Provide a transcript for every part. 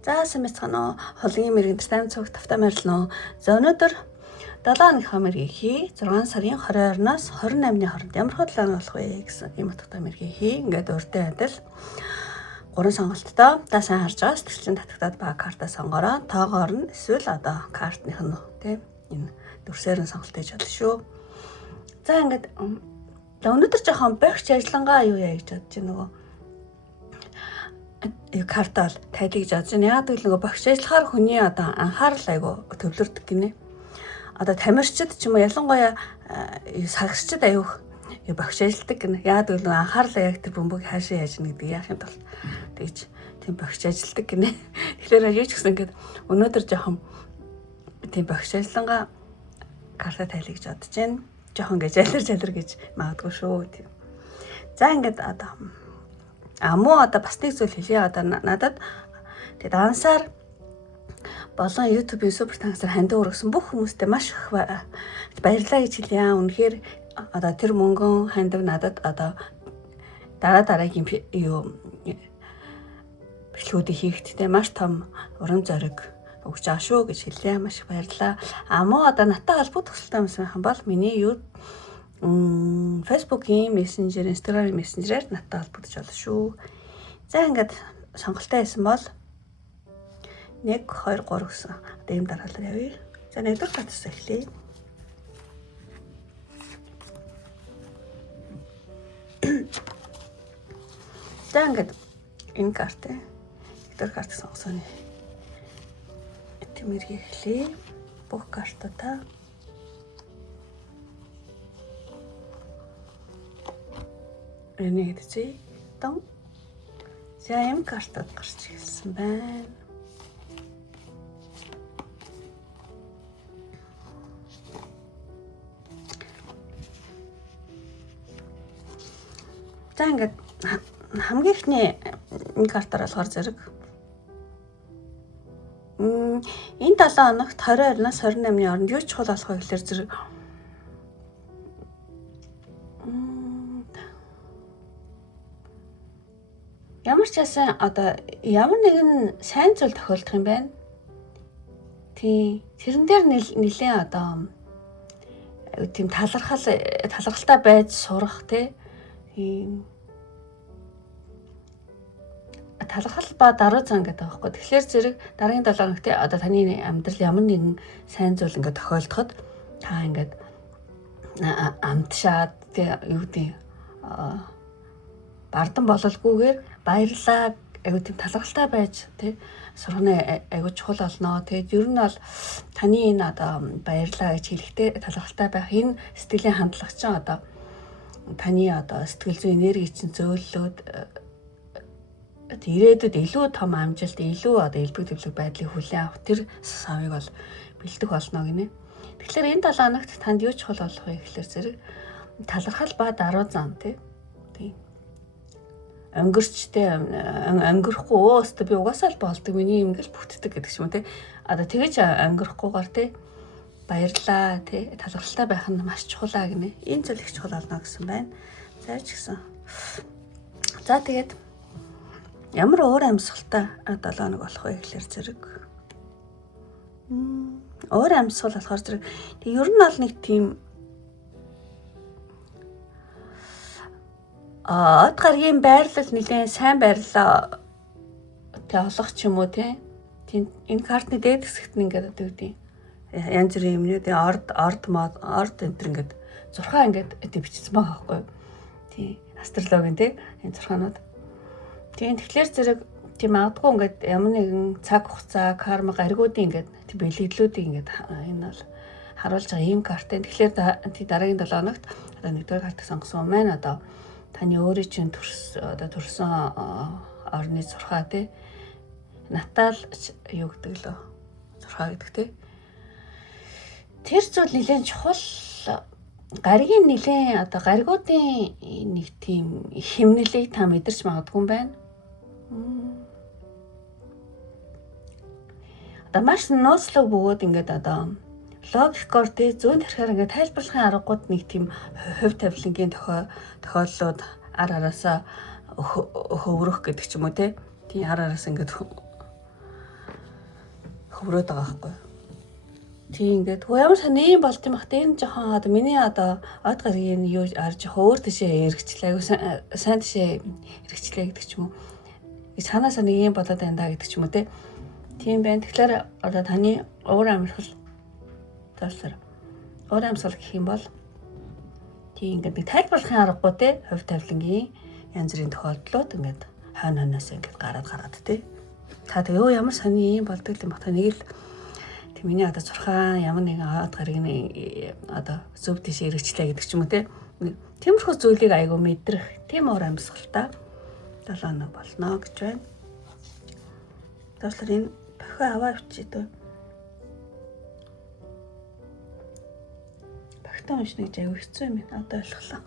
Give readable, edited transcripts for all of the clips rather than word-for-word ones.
За сэмэцгэнэ холгийн мэрэгэн тайм цог тавтай морилно. За өнөөдөр 7 хоногийн мэргийг хий. 6 сарын 22-наас 28-ны хооронд ямар хөдлөн болох вэ гэсэн ийм утгатай мэргийг хий. Ингээд урьдын адил 3 сонголттой. Та сайн харж байгаа сэтгэлийн татагтаад баг картаа сонгороо. Тоогоор нь эсвэл одоо картных нь тийм энэ дүрсээр нь сонголт хийж болно шүү. За ингээд өнөөдөр жоохон багч ажиллангаа юу яа гэж бодож байна нөгөө картал тайлж яаж яа гэдэг нөгөө багш ажиллахаар хүний одоо анхаарал айгу төвлөрдөг гинэ. Одоо тамирчид ч юм уу ялангуяа сагсчид аюух багш ажилдаг гинэ. Яа гэдэг нөгөө анхаарал яг тэр бөмбөг хаашаа яаж нэг гэдэг яахын тулд тэгж тийм багш ажилдаг гинэ. Тэгэхээр юу ч гэсэн ингээд өнөөдөр жоохон тийм багш ажиллангаа карта тайлж бодож байна. Жоохон гэж алэр гэж магадгүй шүү тийм. За ингээд одоо муу одоо бас нэг зүйл хэлье. Одоо надад тэгээд ансаар болон YouTube-ийн супер тангасаар хандив өргөсөн бүх хүмүүстээ маш их баярлалаа гэж хэлье. Үнэхээр одоо тэр мөнгөн хандив надад одоо дараагийн бэлгүүдийг хийхдээ маш том урам зориг өгч байгаа шүү гэж хэлье. Маш их баярлалаа. Муу одоо наттай холбогдох төсөлтэй юмсан бол миний Facebook-ийн Messenger, Instagram-ийн Messenger-аар наттай холбогдож болно шүү. За ингээд сонголтоо хийсэн бол 1 2 3 гэсэн. Одоо ийм дараалал явъя. За нэгдүгээр картаас эхлэе. За ингээд энэ карт нэгдүгээр карт сонгосон. Тэмэргийг эхлэе. Бүх картуудаа энийг хэвчээ. Тон. За юм картад гарч ирсэн байна. За ингээд хамгийн ихний энэ картаар болохоор зэрэг энэ 7 хоногт 22-наас 28-ны хооронд юу чухал болох вэ гэхээр зэрэг ямар ч ясан одоо ямар нэгэн сайн зүйл тохиолдох юм байна. Тэрэн дээр нэлээд одоо тийм талархалтай байж сурах тийм талархал ба даруй зан гэдэг байхгүй. Тэгэхээр зэрэг дараагийн 7 хоногт одоо таны амьдрал ямар нэгэн сайн зүйл ингээд тохиолдоход та ингээд амтшаад юу гэдэг бардан бололгүйгээр баярлаа айгуу тийм талархалтай байж сурганы айгуу чухал олноо. Тэгээд ер нь бол таны энэ одоо баярлаа гэж хэлэхдээ талархалтай байх энэ сэтгэлийн хандлага чинь одоо таны одоо сэтгэл зүйн энерги чинь зөөллөөд ирээдүйд илүү том амжилт, илүү одоо элбэг төвлөг байдлыг хүлээн авах тэр савыг бол бэлдэх болно гинэ. Тэгэхээр энэ 7 хоногт танд юу чухал болох вэ гэхээр зэрэг талархал ба даруй зан тийм өнгөрчтэй өнгөрөхгүй өөстө би угаасаа л болдог миний ингээл бүтдэг гэдэг ч юм уу одоо тэгэж өнгөрөхгүйгээр баярлаа талархалтай байх нь маш чухал гинэ. Энэ зүйл их чухал болно гэсэн байна. За ч гэсэн. За тэгээд ямар өөр амьсгалтай 7 хоног болох вэ гэхээр зэрэг өөр амьсгал болохоор зэрэг ер нь бол нэг тийм од гаргийн байрлал нэлээд сайн байрлаа олох ч юм уу энэ картны дээд хэсэгт нь ингээд одоо үгүй янз бүрийн юмнууд орд энтер ингээд зурхаа ингээд бичсэн байгаа байхгүй астрологийн энэ зурхаанууд тэгэхээр зэрэг магадгүй ингээд ямар нэгэн цаг хугацаа карма гаригуудын ингээд бэлэглүүдийг ингээд энэ бол харуулж байгаа ийм карт. Тэгэхээр дараагийн 7 хоногт одоо нэгдүгээр картыг сонгосон маань одоо таны өөрийн чинь төрсөн орны зурхаа натал юу гэдэг лөө зурхаа гэдэг тэр зүйл нэлээд чухал гаригийн нэлээд одоо гаригуудын нэг тийм хэмнэлийг та мэдэрч магадгүй юм байна. Одоо маш нууцлаг бөгөөд ингээд одоо логикоор зүүн тархиар ингээд тайлбарлахын аргууд нэг тийм хувь тавилангийн тохиолдлууд араасаа хөврөх гэдэг ч юм уу тийм араас ингээд хөврөөд байгаа байхгүй. Тийм ингээд ямар сони юм болт юм бах энэ жоохон одоо миний одоо од гаргийн юу арж өөр тийшээ эргэжлээ. Айгу сайн тийшээ эргэжлээ гэдэг ч юм уу. Цаанаасаа нэг юм болоод байна да гэдэг ч юм уу те. Тийм байна. Тэгэхээр одоо таны уур амьсгал тасар. Уур амьсгал гэх юм бол тийм ингээд нэг тайлбарлахын аргагүй те. Хувь тавилангийн янз бүрийн тохиолдлууд ингээд хойноос ингээд гараад те. Та тэгээ юу ямар сони юм болдог юм бах та нэг л миний одоо зурхаан ямар нэгэн од гаргийн одоо зөв тийш эргэжлээ гэдэг ч юм уу те. Тиймэрхүү зүйлийг айгу мэдрэх тийм уур амьсгалтай 7 хоног болно гэж байна. Тэгэхээр энэ бохио аваа авчий дөө. Бохио уншна гэж айгу хэцүү юм байна. Одоо ойлголоо.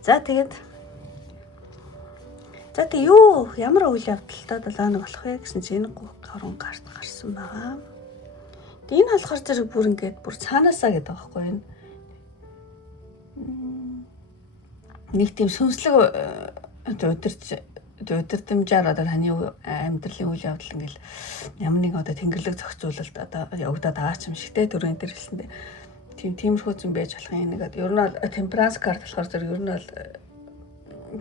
За тэгээд юу ямар үйл явдалтай 7 хоног болох вэ гэсэн чинь энэ 3 карт гарсан байгаа. Энэ болохоор зэрэг бүр ингээд бүр цаанаасаа гэдэг байхгүй энэ. Нэг тийм сүнслэг өдөртөмжээр одоо таны амьдралын үйл явдал ингээл ямар нэг одоо тэнгэрлэг зохицуулалт одоо явагдаад байгаа юм шигтэй төрөнд дээр хэлсэндээ тиймэрхүү юм байж болох юм нэг ер нь бол темперанс карт болохоор зэрэг ер нь бол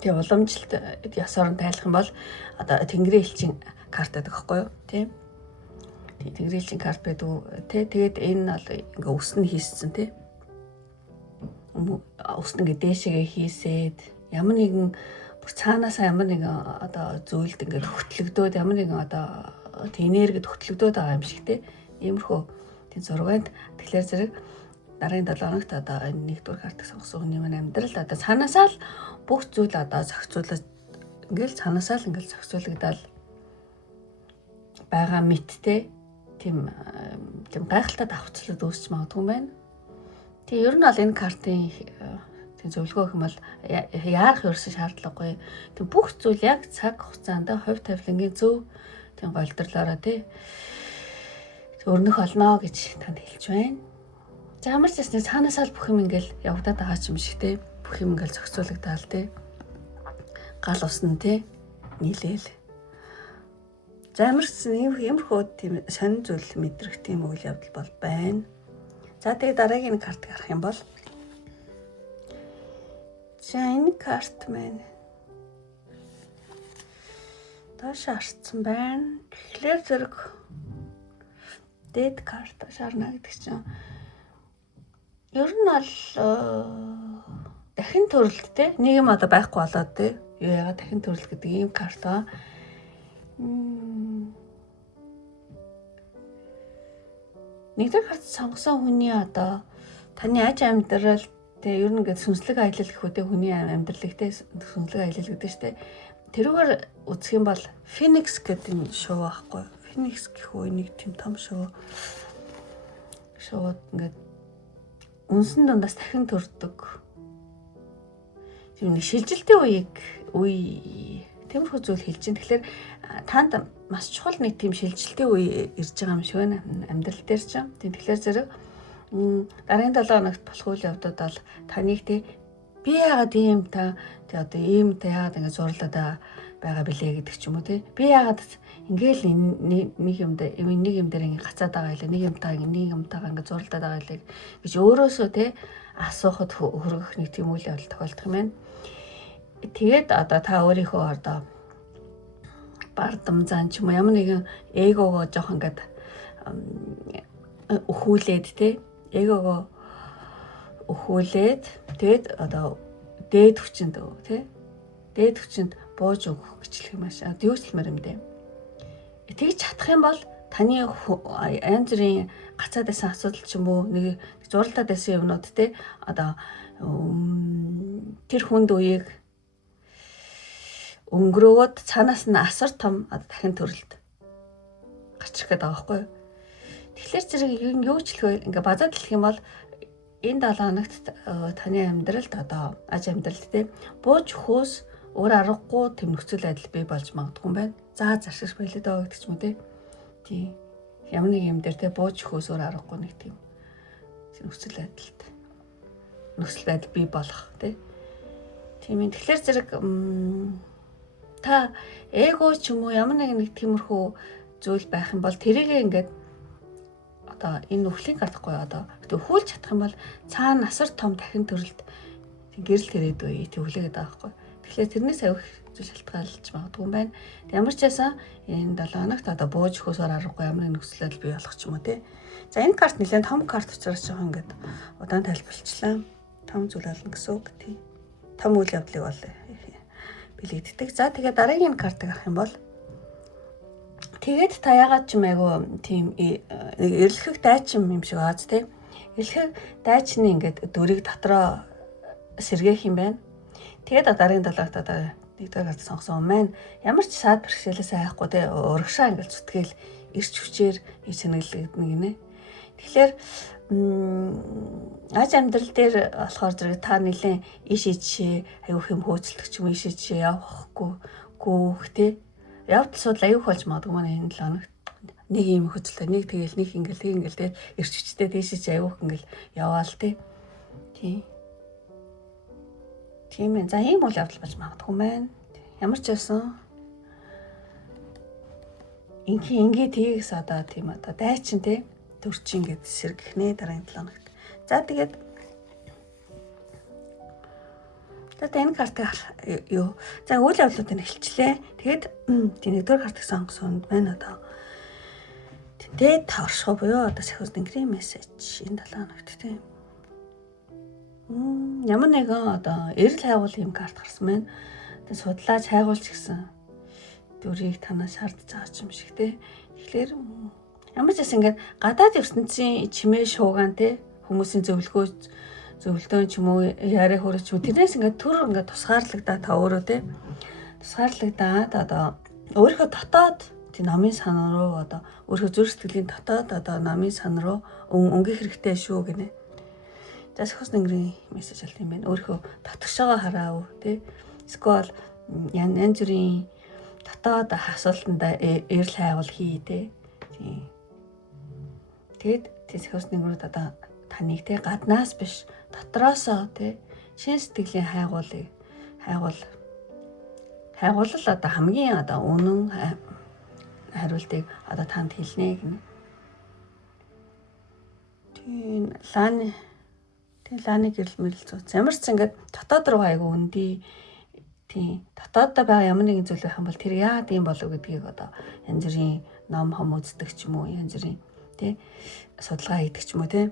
тийм уламжлалт ясаар тайлах юм бол одоо тэнгэрийн элчин карт гэдэг байхгүй юу тийм тэнгэрийн элчин карт байдаг тий тэгээд энэ бол ингээ өснө хийсэн тий өснө ингээ дээшээгээ хийсээд ямар нэгэн цаанаасаа ямар нэгэн одоо зүйлд ингээ хөтлөгдөөд ямар нэгэн одоо энергид хөтлөгдөөд байгаа юм шиг тий иймэрхүү тийм зургаанд тэгэхээр зэрэг дараагийн 7 хоногт одоо энэ нэгдүгээр картыг сонгосон хүний амьдрал одоо цаанаасаа л бүх зүйл одоо зохицуулаад ингээл цаанаасаа л ингээл зохицуулагдаад байгаа мэдтэй тийм гайхалтай давхцлууд үүсч магадгүй байна. Тэгээ ер нь бол энэ картын тийм зөвлөгөө гэх юм бол яарах ерөөсөө шаардлагагүй. Тэг бүх зүйл яг цаг хугацаанд хувь тавилангийн зөв тийм голдрлоороо тий өрнөх олно гэж танд хэлж байна. За ямар ч юм цаанаасаа л бүх юм ингээл явагдаад байгаа юм шиг тий бүх юм ингээл зохицуулагдаад тий гал усна тий нийлээл. За ямар ч юмрхүү тийм сонин зүйл мэдрэх тийм үйл явдал бол байна. За тэгээ дараагийн карт гарах юм бол за энэ карт маань доош харцсан байна. Тэгэхээр зэрэг дээд карт шаарна гэдэг чинь ер нь бол дахин төрөлт те нэг юм одоо байхгүй болоод те юу яагаад дахин төрөлт гэдэг ийм карт аа. Нэгдүгээр карт сонгосон хүний одоо таны аж амьдрал те ер нь ингээд сүнслэг аялал гэх үтэй хүний амьдралыг те сүнслэг аялал гэдэг чинь те тэрүүгээр үзэх юм бол Phoenix гэдэг энэ шоу байхгүй. Phoenix гэх үе нэг тийм том шоу ингээд үнсэн дундаас дахин төрдөг. Тийм нэг шилжилтийн үе тиймэрхүү зүйл хэлж байна. Тэгэхээр танд маш чухал нэг тийм шилжилтийн үе ирж байгаа юм шиг байна амьдрал дээр ч юм. Тэгэхээр зэрэг дараагийн 7 хоногт болох үйл явдууд бол таныг тий би яагаад ийм та одоо ийм та яагаад ингэ зурлаад байгаа билээ гэдэг ч юм уу тий. Би яагаад ингээл нэг юм дээр ингэ гацаад байгаа хэлээ нэг юмтайгаа ингэ зурлаад байгаа хэлээ гэж өөрөөсөө тий асуухад хөргөх нэг тийм үйл явдал тохиолдох юм байна. Тэгээд одоо та өөрийнхөө одоо бардам зан ч юм уу ямар нэгэн эгогоо жоох ингээд өхүүлээд тий эгогоо өхүүлээд тэгээд одоо дээд хүчинд тий дээд хүчинд бууж өгөх гэчлэх юм ааш. Юу ч хэлмээр юм дээ. Тэгж чадах юм бол таны янз бүрийн гацаад байсан асуудал ч юм уу нэг зурлаад байсан юмнууд тий одоо тэр хүнд үеийг өнгөрөөд цаанаас нь асар том дахин төрөлт гарч ирэх гээд байгаа байхгүй юу. Тэгэхээр зэрэг юу ч хэлэх вэ? Ингээ базаад хэлэх юм бол энэ 7 хоногт таны амьдралд одоо аж амьдралд те бууж өхөөс өөр аргагүй тэм нөхцөл байдал бий болж магадгүй юм байна. За заршиж байлаа даа гэдэг ч юм уу те. Тийм. Ямар нэг юм дээр те бууж өхөөс өөр аргагүй нэг тийм нөхцөл байдал бий болох те. Тийм ээ. Тэгэхээр зэрэг та эго ч юм уу ямар нэг тиймэрхүү зүйл байх юм бол тэрийг ингээд одоо энэ өвлийн картахгүй одоо хүүлж чадах юм бол цаана асар том дахин төрөлд гэрэл тэрээд үе төвлөгээд байгаа байхгүй. Тэгэхээр тэрнээс авих зүйл шалтгаалж магадгүй юм байна. Ямар ч байсан энэ 7 хоногт одоо бууж хөөсөөр аргагүй ямар нэг нөхцөлөд бий болох ч юм уу тий. За энэ карт нэлээд том карт учраас жоохон ингээд удаан тайлбарлалчлаа. Том зүйл олно гэсэн үг тий. Том үйл явдлыг бол билэгддэг. За тэгээд дараагийн картыг авах юм бол тэгээд та ягаад ч юм айгу тийм эрэлхэх дайчин юм шиг ааз тий. Эрэлхэх дайчны ингээд дөрийг дотроо сэргээх юм байна. Тэгээд дараагийн 7 хоногт одоо нэгдүгээр карт сонгосон маань ямар ч саад бэрхшээлээс айхгүй тий урагшаа ингээд зүтгэл эрч хүчээр чангалагдана гинэ. Тэгэхээр аж амьдрал дээр болохоор зэрэг та нэлээд иш ичээ аюух юм хөөцөлдөг ч юм иш ичээ явахгүй гүүх тий явдал судал аюух болж магадгүй манай энэ 7 хоногт нэг юм хөцөлтэй нэг тэгэл нэг ингээл тэгээд эрч хүчтэй тийш аюух ингээл яваал тий тийм ээ. За ийм үйл явдал болж магадгүй байна. Ямар ч байсан ингээд тийгс одоо тийм одоо дайчин тий төрчин гэд сэргэх нэ дараагийн 7 хоногт. За тэгээд энэ картыг юу за үйл явдлуудыг эхэлчлээ. Тэгээд тийм нэгдүгээр картыг сонгосон байна одоо. Тэгээд тавшгүй буюу одоо сахиус нэнгэрийн мессеж энэ 7 хоногт тийм. Ямар нэгэн одоо эрэл хайгуул юм карт гарсан байна. Тэгээд судлаач хайгуулч гэсэн дүрийг танаас шаардж байгаа юм шиг тий. Тэгэхээр ямар ч гэсэн ингээд гадаад ертөнцийн чимээ шуугаан тий хүмүүсийн зөвлөлтөө ч юм уу яриа хөрөч юм тэрнээс ингээд төр ингээд тусгаарлагдаа та өөрөө тий тусгаарлагдаад одоо өөрийнхөө дотоод тий намын сан руу одоо өөрийнхөө зүрх сэтгэлийн дотоод одоо намын сан руу өнгөх хэрэгтэй шүү гинэ. За сахиус нэнгэрийн мессеж алт юм байна. Өөрийнхөө татгшаага хараа тий эсвэл янз бүрийн дотоод асуултанда эрэл хайгуул хий тий. Тэгэд сахиус нэнгэрүүд одоо таныг тий гаднаас биш дотроосоо тий шин сэтгэлийн хайгуул одоо хамгийн одоо үнэн хариултыг одоо танд хэлнэ гэнэ. Тийм лааны гэрэл мэрэл зүүц. Ямар ч ингээд дотоод руу айгу үндий тийм дотооддоо байгаа ямар нэгэн зүйл байх юм бол тэр яад юм болов гэдгийг одоо янз бүрийн ном хом үздэг ч юм уу янз бүрийн тий судалгаа хийдэг ч юм уу тий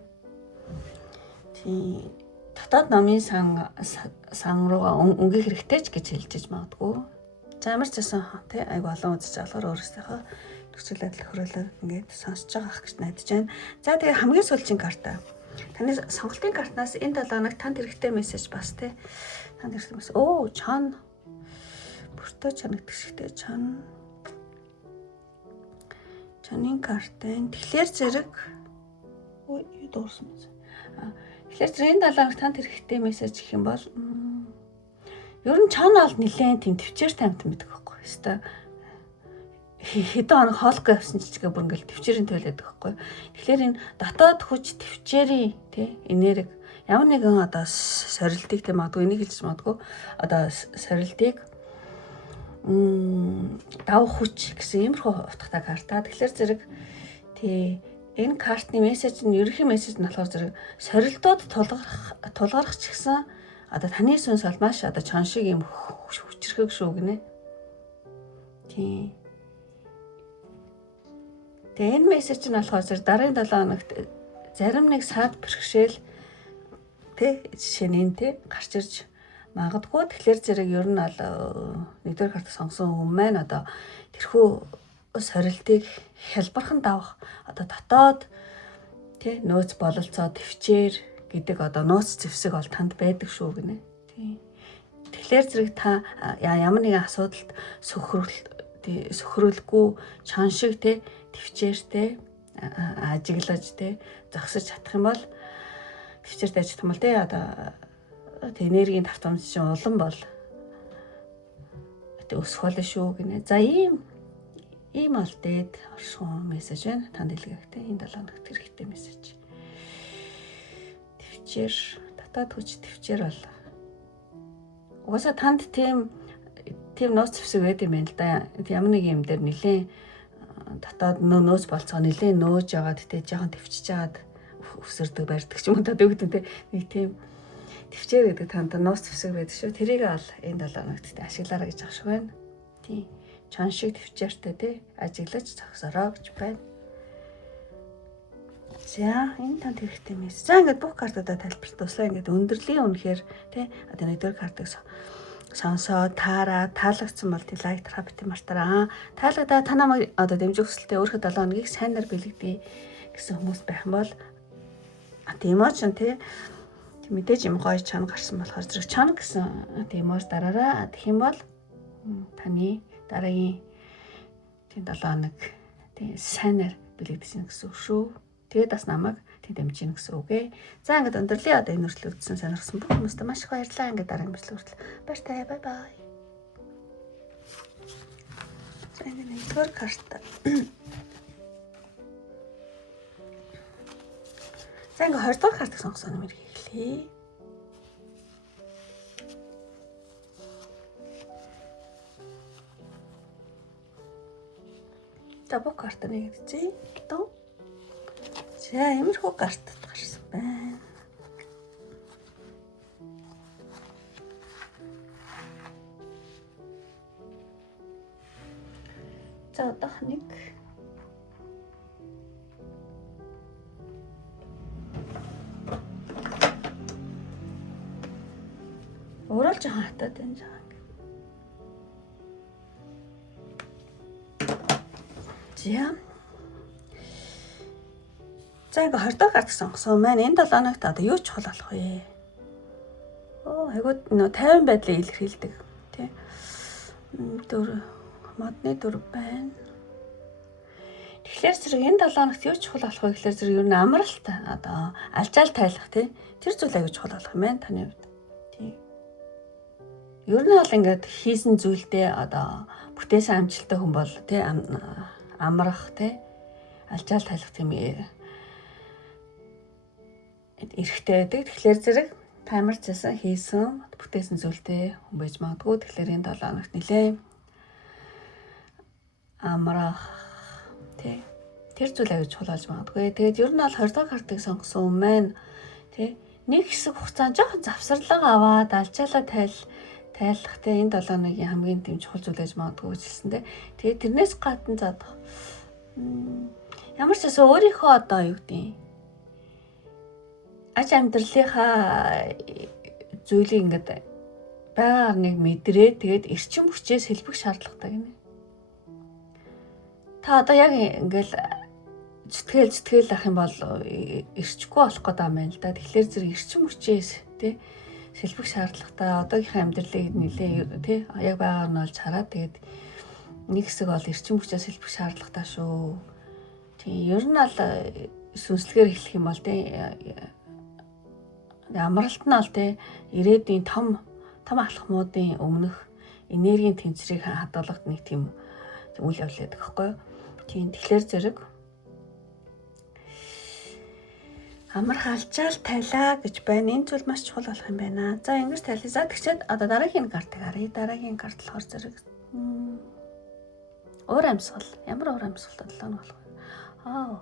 дотоод намын сан руугаа өнгөх хэрэгтэй ч гэж хэлж магадгүй. За ямар ч байсан тий айгу олон үзэж болохоор өөрсдийнхөө нөхцөл байдал хөрөөлөөр ингээд сонсож байгаа ах гэж найдаж байна. За тэгээ хамгийн сүүлчийн карта. Таны сонголтын картнаас энэ 7 хоногт танд хэрэгтэй мессеж бас тий. Танд хэрэгтэй мессеж. Чон бүртөө чанагдах шигтэй чонын картын тэгэхээр зэрэг юу дуурсан бэ? Тэгэхээр зэрэг энэ 7 хоногт танд хэрэгтэй мессеж гэх юм бол ер нь чон ол нилээн тийм төвчээр тамт мэддэг байхгүй. Хэвээ хэдэн хоног хоолгүй явсан чичгээ бүр ингээл төвчээрийн төлөөд байхгүй. Тэгэхээр энэ дотоод хүч төвчээрийн тий энерги ямар нэгэн одоо сорилтыг тий магадгүй энийг хэлж магадгүй одоо сорилтыг давах хүч гэсэн иймэрхүү утгатай карта. Тэгэхээр зэрэг тий энэ картны мессеж нь ерөнхий мессеж нь болохоор зэрэг сорилтууд тулгарх ч гэсэн одоо таны сүнс бол маш одоо чон шиг юм хүчрхэг шүү гинэ. Тий тэгээ энэ мессеж нь болохоор зэрэг дараагийн 7 хоногт зарим нэг саад бэрхшээл тий жишээ нь энэ тий гарч ирж магадгүй. Тэгэхээр зэрэг ер нь бол нэгдүгээр карт сонгосон хүн маань одоо тэрхүү сорилтыг хялбархан давах одоо дотоод тий нөөц бололцоо төвчээр гэдэг одоо нууц зэвсэг бол танд байдаг шүү гинэ. Тий. Тэгэхээр зэрэг та ямар нэгэн асуудалд сөхрүүлгүй чон шиг тий төвчээртэй ажиглаж тий зогсож чадах юм бол төвчээртэй ажиллах юм бол тий одоо энергийн давтамж чинь улам бол өсөх болно шүү гинэ. За ийм бол дээд оршихуун мессеж байна. Танд илгээхтэй энэ 7 хоногт хэрэгтэй мессеж. Төвчээр дотоод хүч төвчээр бол угаасаа танд тийм нууц зэвсэг байд юм байна л да. Ямар нэг юм дээр нэлээд дотоод нөөц болцоо нэлээ нөөж яваад тэ жоохон төвчж жагаад өсөрдөг барьдаг ч юм уу та дэгдэн тэ нэг тийм төвчээр гэдэг танд нууц төвсэг байдаг шүү. Тэрийг ал энэ 7 хоногт тэ ашиглаарай гэж ах шиг байна. Тийм. Чон шиг төвчээртэй тэ ажиглаж зогсороо гэж байна. За энэ танд хэрэгтэй мэс. За ингээд бүх картуудаа тайлбарлалт туслаа. Ингээд өндөрлөлийн үнэхээр тэ одоо нэгдүгээр картыг сонсоо таараа таалагдсан бол тий лайк тараа бити мартаараа. Таалагдаа та намайг одоо дэмжих хүсэлтэй өөрийнхөө 7 хоногийг сайнаар бэлэгдэе гэсэн хүмүүс байх юм бол тийм эмоцн тий мэдээж юм гоё чанга гарсан болохоор зэрэг чанга гэсэн тийм эмоц дараараа тэгэх юм бол таны дараагийн тийм 7 хоног тий сайнаар бэлэгдэж гэсэн үг шүү. Тэгээд бас намайг тийм дэмжиж гэсэн үг ээ. За ингээд өндөрлөлийн одоо энэ үргэлжлэл үзсэн сонирхсан бүх хүмүүстээ маш их баярлалаа. Ингээд дараагийн бичлэг хүртэл баяртай бай бай. За ингээд нэгдүгээр карт. За ингээд 20 дугаар картыг сонгосон юм хэлье. За бүх картыг нэгдэжээ. Тоо. За иймэрхүү карт гарсан байна. За одоо нэг ууралж байгаа хатаад байна жаа. За За ингээ 20 дахь карт сонгосон маань энэ 7 хоногт одоо юу ч чухал болох вэ? Айгуу нөө 50 байдлыг илэрхийлдэг тий. Дөр модны дөр байна. Тэгэхээр зэрэг энэ 7 хоногт юу ч чухал болох вэ гэхээр зэрэг ер нь амралт одоо алжаал тайлах тий. Тэр зүйл аягүй чухал болох юм байна таны хувьд. Тий. Ер нь бол ингээд хийсэн зүйлдээ одоо бүтээсэн амжилттай хүн бол тий амрах тий алжаал тайлах тийм эрэхтэй байдаг. Тэгэхээр зэрэг таймер засан хийсэн бүтээсэн зүйлтэй хүн байж магадгүй. Тэгэхээр энэ 7 хоногт нэлээ амрах тий тэр зүйл аяж чухал болж магадгүй. Тэгээд ер нь бол 20 дахь картыг сонгосон юм байна. Тий нэг хэсэг хугацаанд жоохон завсарлага аваад алжаалаа тайлах тий энэ 7 хоногийн хамгийн тийм чухал зүйл байж магадгүй гэж хэлсэн тий. Тэгээд тэрнээс гадна заадах ямар ч гэсэн өөрийнхөө одоо юу гэдэг аж амьдралынхаа зүйлийг ингээд байгаар нэг мэдрээ тэгээд эрчим хүчээс хэлбэх шаардлагатай гинэ. Та одоо яг ингээл зүтгэл ах юм бол эрчгүй болох гэдэг юм байна л да. Тэгэхээр зэрэг эрчим хүчээс тий хэлбэх шаардлагатай одоогийнхаа амьдралыг нэлээ тий яг байгаар нь олж хараад тэгээд нэг хэсэг бол эрчим хүчээс хэлбэх шаардлагатай шүү. Тий ер нь ал сүнслэгээр эхлэх юм бол тий амралт нь ал тий ирээдүйн том алхмуудын өмнөх энергийн тэнцвэрийг хадгалагд нэг тийм үйл явдал байдаг байхгүй юу. Тийм тэгэхээр зэрэг амрах алжаал тайлаа гэж байна. Энэ зүйл маш чухал болох юм байна. За ингэж тайлъя. За тэгчээд одоо дараагийн картыг харъя. Дараагийн карт болохоор зэрэг уур амьсгал. Ямар уур амьсгалтай 7 болох вэ?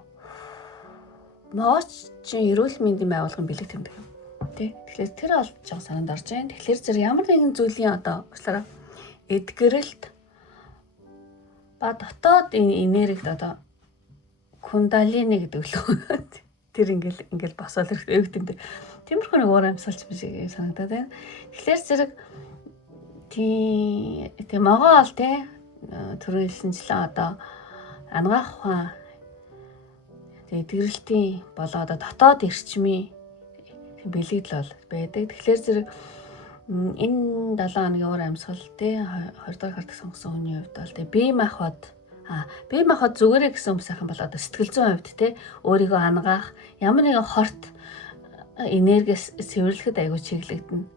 Ноч чи эрүүл мэндийн байгууллагын бэлэг тэмдэг юм. Тэ. Тэгэхээр тэр олж байгаа санаанд орж байна. Тэгэхээр зэрэг ямар нэгэн зүйлийн одоо уучлаарай эдгэрэлт ба дотоод энергид одоо кундалини гэдэг лөө тэр ингээл босоод хэрэгтэй юу гэдэг. Тиймэрхүү нэг уур амьсгалч биш санагдаад байна. Тэгэхээр зэрэг тийм могоо ол тэ түрүү хэлсэнчлэн одоо ангаах ухаан эдгэрэлтийн болоо одоо дотоод эрчмийн бэлэгдэл бол байдаг. Тэгэхээр зэрэг энэ 7 хоногийн уур амьсгал тий 20 дахь картыг сонгосон хүний хувьд бол тий бие махбод зүгээрээ гэсэн юм сайхан бол одоо сэтгэл зүйн хувьд тий өөрийгөө ангаах ямар нэгэн хорт энергиэс цэвэрлэхэд аягүй чиглэгдэнэ.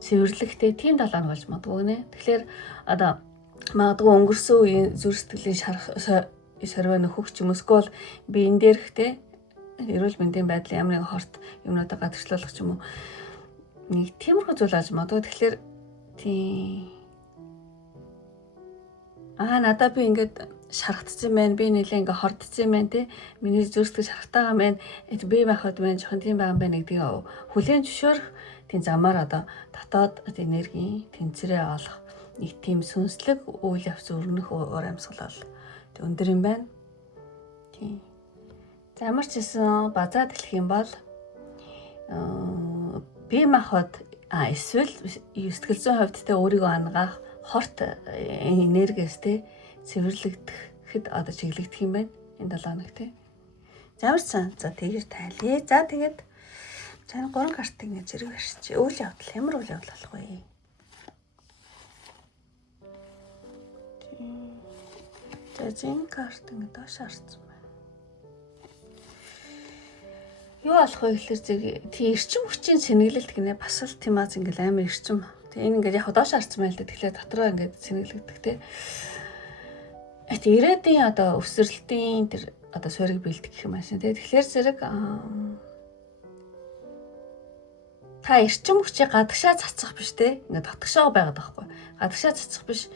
Цэвэрлэхтэй тийм 7 хоног болж магадгүй нэ. Тэгэхээр одоо магадгүй өнгөрсөн үеийн зүрх сэтгэлийн шарваа нөхөх юм эсвэл биен дээрх тий эрүүл мэндийн байдлын ямар нэгэн хорт юмнуудаа гадагшлуулах ч юм уу нэг тиймэрхүү зүйл болж магадгүй. Тэгэхээр тийм надад би ингээд шаргатсан байна. Би нэлээ ингээ хордсон байна те. Миний зүрстгэж шаргатаагаа байна. Би байхад байна. Жохон тийм байгаа юм байна гэдгийг хүлээн зөвшөөрөх тийм замаар одоо дотоод энергийн тэнцвэрээ олох нэг тийм сүнслэг үйл явц өрнөх уур амьсгал бол өндөр юм байна. Тийм. За ямар ч гэсэн базаад хэлэх юм бол би махад эсвэл сэтгэл зүйн хувьд те өөрийгөө ангаах хорт энергиэс те цэвэрлэгдэхэд одоо чиглэгдэх юм байна. Энэ 7 хоног те. Ямар ч сан. За тэгэр тайлъя. За тэгээд цаана 3 картыг нэг зэрэг барьчих. Үйл явдал ямар үйл явдал болох вэ? За зин карт ингэ доош харсан байна. Юу болох вэ гэхээр тий эрчим хүчийн сэнгэлэлт гинэ бас л тийм аз ингээл амар эрчим. Тэгээ энэ ингээд яг доош харсан байл да. Тэгэхээр дотроо ингээд сэнгэлэгдэх те. Ирээдүйн одоо өвсрэлтийн тэр одоо суурийг бэлдэх гэх юм аашин те. Тэгэхээр зэрэг та эрчим хүчийг гадагшаа цацах биш те. Ингээд дотгошоо байгаад байхгүй. Гадагшаа цацах биш.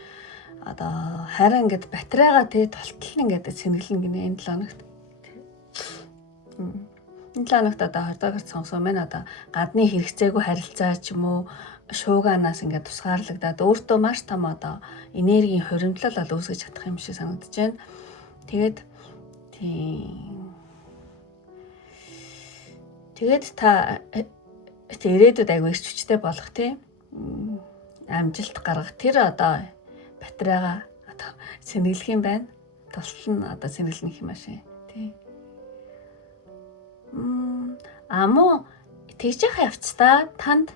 Одоо харин ингээд батарейгаа те толтол ингээд сэнгэлэн гинэ энэ 7 хоногт. Энэ 7 хоногт одоо 20 дахь сонгосон байна. Одоо гадны хэрэгцээгүй харилцаа ч юм уу шууганаас ингээд тусгаарлагдаад өөртөө маш том одоо энергийн хоримтлал бол үүсгэж чадах юм шиг санагдаж байна. Тэгээд та ирээдүйд аягүй эрч хүчтэй болох тийм амжилт гаргах тэр одоо батарейгаа одоо сэнгэлэх юм байна. Тусал нь одоо сэнгэлнэх юм ааши тийм. Амуу тэгжих явцдаа танд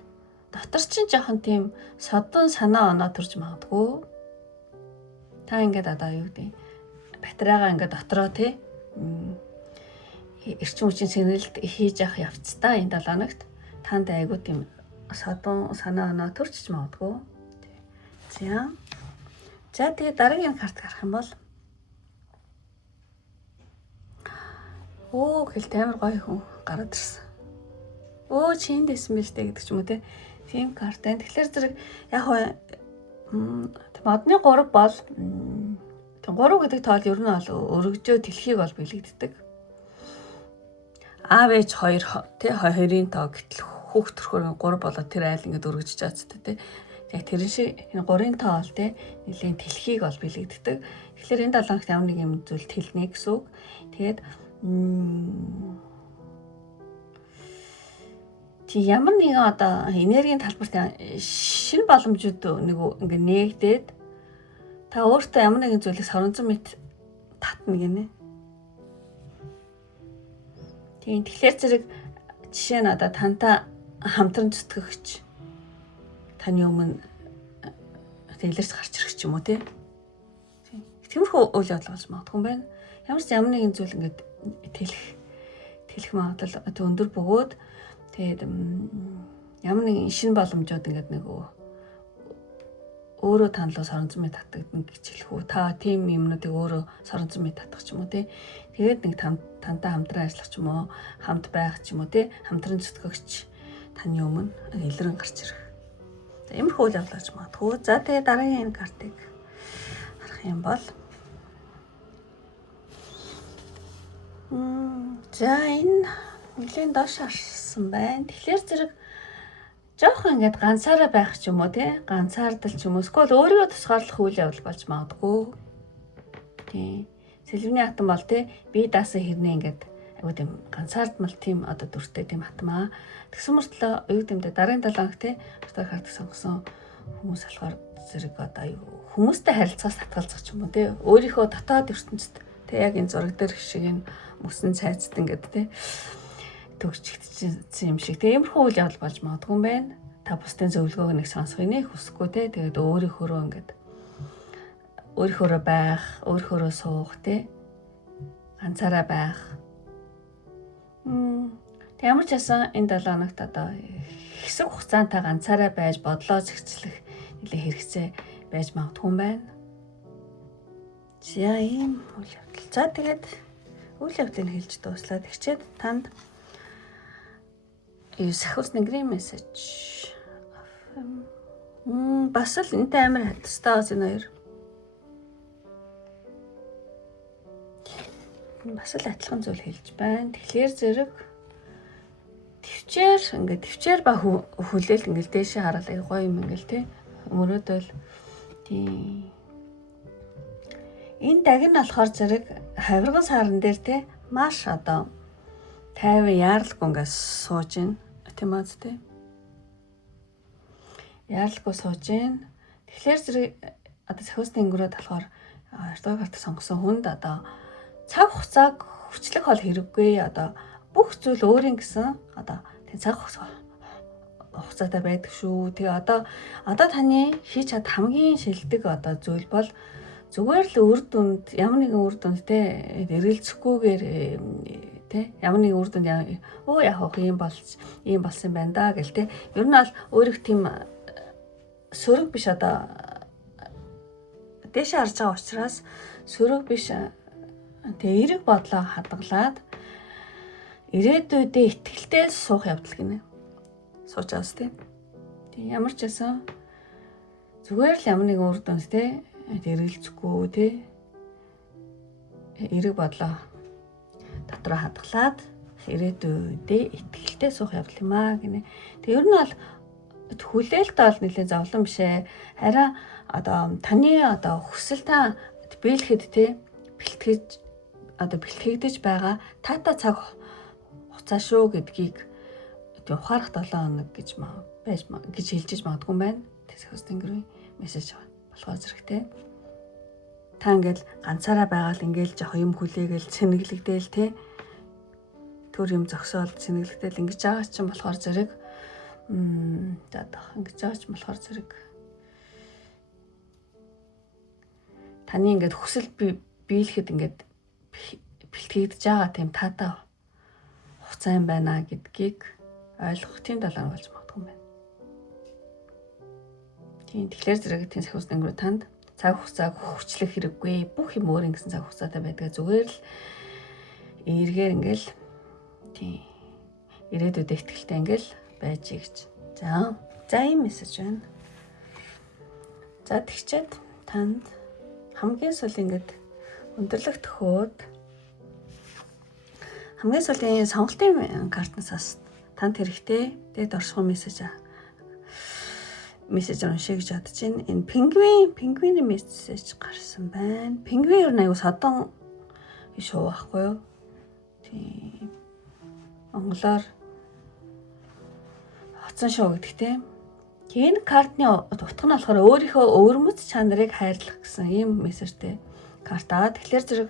дотор чинь жоохон тийм содон санаа оноо төрж магадгүй. Та ингээд одоо юу гэдэг батарейгаа ингээд дотроо тий эрчим хүчийн сэнгэлэлт хийж явах явцдаа энэ 7 хоногт танд айгүй тийм содон санаа оноо төрж магадгүй. За тэгээ дараагийн карт гарах юм бол хэл амар гоё хүн гараад ирсэн. Чи энд байсан биш дээ гэдэг ч юм уу те. Тийм карт байна. Тэгэхээр зэрэг яг модны 3 бол 3 гэдэг тоол ер нь бол өргөжөө дэлхийг бол бэлэгддэг. Аав ээж 2 тий 2-ын тоо гэтэл хүүхд төрхөөр 3 болоод тэр айл ингээд өргөжж чаацтай тий. Яг тэр шиг энэ 3-ын тоо бол тий нэлийн дэлхийг бол бэлэгддэг. Тэгэхээр энэ 7 хоногт ямар нэг юм зүйл тэлнэ гэсэн үг. Тэгээд ямар нэгэн одоо энергийн талбарт шинэ боломжууд нэг ингээ нээгдээд та өөртөө ямар нэгэн зүйлийг соронзон мэт татна гинэ. Тийм тэгэхээр зэрэг жишээ нь одоо тантай хамтран зүтгэгч таны өмнө илэрч гарч ирэх ч юм уу тийм. Тиймэрхүү үйл явдал болж магадгүй юм байна. Ямар нэгэн зүйл ингээд тэлэх магадлал өндөр бөгөөд тэгээд ямар нэгэн шинэ боломжууд ингээд нэг өөрөө танлуу соронзон мэт татагдана гэж хэлэх үү. Та тийм юмнуудыг өөрөө соронзон мэт татах ч юм уу тий. Тэгээд нэг тантай хамтран ажиллах ч юм уу, хамт байх ч юм уу тий. Хамтран зүтгэгч таны өмнө илрэн гарч ирэх. За иймэрхүү үйл явдал болж магадгүй. За тэгээд дараагийн энэ картыг харах юм бол за энэ нэлийн доош харсан байна. Тэгэхээр зэрэг жоохон ингээд ганцаараа байх ч юм уу тий ганцаардал ч юм уу эсвэл өөрийгөө тусгаарлах үйл явдал болж магадгүй. Тий. Сэлвний хатан бол тий би даасан хэрнээ ингээд айгуу тийм ганцаардмал тийм одоо дүртэй тийм хатмаа. Тэгсэн мөртлөө юу гэмдэ дараагийн 7 хоног тий өөртөө карт сонгосон хүмүүс болохоор зэрэг одоо аюу хүмүүстэй харилцаас татгалзах ч юм уу тий өөрийнхөө дотоод ертөнцид тий яг энэ зураг дээр шиг энэ мөсөн цайцд ингээд тий төгсчихсэн юм шиг. Тэгээ иймэрхүү үйл явдал болж магадгүй юм байна. Та бусдын зөвлөгөөг нэг сонсох нэг хүсэхгүй те. Тэгээд өөрийнхөөрөө ингээд өөрийнхөөрөө байх, өөрийнхөөрөө суух те. Ганцаараа байх. Тэг ямар ч байсан энэ 7 хоногт одоо хэсэг хугацаанд та ганцаараа байж бодлоо зэгцлэх нэлээ хэрэгцээ байж магадгүй юм байна. За ийм үйл явдал. За тэгээд үйл явдлыг хэлж дууслаад тэгчээд танд сахиус нэгрийн мессеж. Бас л энтэй амар хатстай бас энэ хоёр. бас л адилхан зүйл хэлж байна. Тэгэхээр зэрэг төвчээр ба хүлээл ингээл дээшээ хараад гоё юм ингээл тий. Мөрөөдөл тий. Энэ даг нь болохоор зэрэг хавирган саарн дээр тий маш одоо тайван яаралгүй ингээд сууж ийн. Тийм үү тий. Яаралгүй сууж ийн. Тэгэхээр зэрэг одоо сахиусны өнгөрөөд болохоор 2 дугаар карт сонгосон хүнд одоо цаг хугацааг хүчлэх хол хэрэггүй одоо бүх зүйл өөрийн гэсэн одоо тэг цаг хугацаатай байдаг шүү. Тэгээ одоо таны хийж чад хамгийн шилдэг одоо зүйл бол зүгээр л үр дүнд ямар нэгэн үр дүндтэй эргэлзэхгүйгээр тэ ямар нэгэн үр дүнд яах вэ ийм болсон байна да гэл тэ. Ер нь бол өөрийнх тийм сөрөг биш одоо дэше харж байгаа учраас сөрөг биш тэгээ эрэг бодлоо хадгалаад ирээдүйдээ итгэлтэй суух явдал гинэ. Сууж байгаас тийм. Тэг ямар ч байсан зүгээр л ямар нэгэн үр дүнтэй эргэлзэхгүй тий. Эрэг бодлоо дотроо хадгалаад ирээдүйдээ итгэлтэй суух явдал юм аа гинэ. Тэг ер нь бол хүлээлт бол нэлээд зовлон бишээ. Харин одоо таны одоо хүсэлтээ биелэхэд тий бэлтгэгдэж байгаа таатай цаг хугацаа шүү гэдгийг ухаарах 7 хоног гэж хэлж магадгүй юм байна. Тэсэхс тэнгэрийн мессеж болохоор зэрэгтэй. Та ингээл ганцаараа байгаал ингээл жоох юм хүлээгээл цэнэглэгдээл тий. Төр юм зогсоол цэнэглэгдээл ингэж байгаа чинь болохоор зэрэг за ингэж байгаа чинь болохоор зэрэг таны ингээд хүсэл биелэхэд ингээд бэлтгэгдэж байгаа тийм таатай хугацаа юм байна гэдгийг ойлгох тийм 7 хоног болж магадгүй юм байна. Тийм тэгэхээр зэрэг тийм сахиусны өнгөрөө танд цаг хугацааг хүчлэх хэрэггүй. Бүх юм өөр ингэсэн цаг хугацаатай байдаг. Зүгээр л эргээр ингээл тийм ирээдүйд ихтгэлтэй ингээл байж гэж. За ийм мессеж байна. За тэгчээд танд хамгийн сүүл ингээд өндөрлөх төхөөд хамгийн сүүлийн сонголтын картнаас танд хэрэгтэй дээд оршихуй мессеж уншия гэж бодож байна. Энэ пингвиний мессеж гарсан байна. Пингвин ер нь аюу содон шоу байхгүй юу? Тийм. Монголоор хоцсон шоу гэдэг тийм. Энэ картны утга нь болохоор өөрийнхөө өвөрмөц чанарыг хайрлах гэсэн ийм мессежтэй карта. Тэгэхээр зэрэг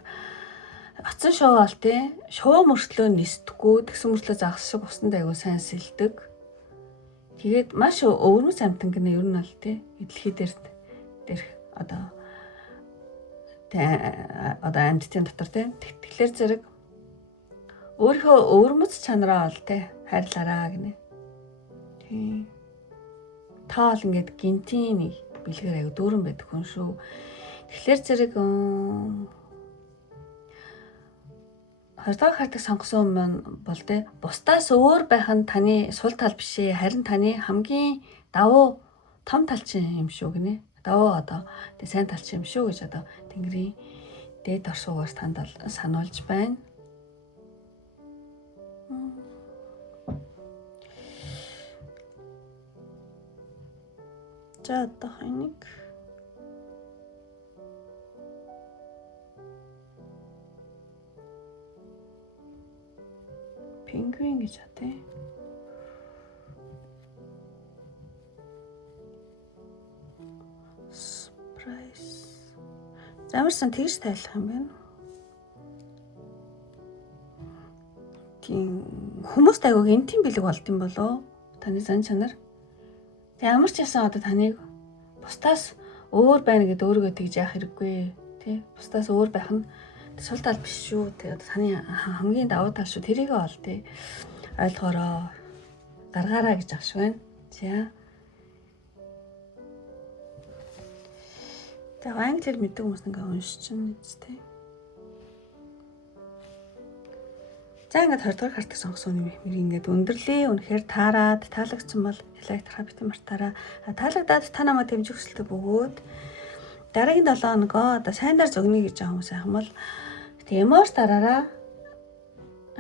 хоцсон шоу бол тийм шоу мөртлөө нисдэггүй, тэгсэн мөртлөө загас шиг усанд аягүй сайн сэлдэг. Тэгээд маш өвөрмөц амтан гэнэ ер нь бол тийм дэлхий дээр одоо амьдтын дотор тийм. Тэгэхээр зэрэг өөрийнхөө өвөрмөц чанараа бол тийм хайрлаараа гинэ. Тийм. Таал ингээд гинтийн нэг бэлгээр аягүй дүүрэн байдаг хүн шүү. Тэгэхээр зэрэг 2 дахь хартыг сонгосон юм бол тэ бусдаас өөр байх нь таны сул тал биш ээ. Харин таны хамгийн давуу том тал чинь юм шүү гинэ. Давуу одоо тэ сайн тал чинь юм шүү гэж одоо Тэнгэрийн дээд оршуугаар танд сануулж байна. За одоо хойныг пингвин гэж хатаа. Surprise. Замарсан тэгж тайлах юм байна. Тийм хүмүүст айгууг энтийн бэлэг болд юм болоо. Таны зан чанар. Тэг ямар ч ясан одоо таныг бусдаас өөр байна гэдээ өөрийгөө тэгж яах хэрэггүй тий. Бусдаас өөр байх нь сул тал биш шүү. Тэг одоо таны хамгийн давуу тал шүү. Тэрийг ол тий. Ойлгоороо гаргаараа гэж ахш байна. За. Тэг англи хэл мэддэг хүмүүс ингээ уншчихна үстэй. За ингээд 20 дугаар картыг сонгосон юм ингээд өндөрлөө. Үнэхээр таарад таалагдсан бол лайк тарахаа битэн мартаараа. Таалагдаад та намайг дэмжих хүсэлтэй бөгөөд дараагийн 7 хоногоо одоо сайнаар зөгнө гэж байгаа хүмүүс айхан бол Эмоож дараараа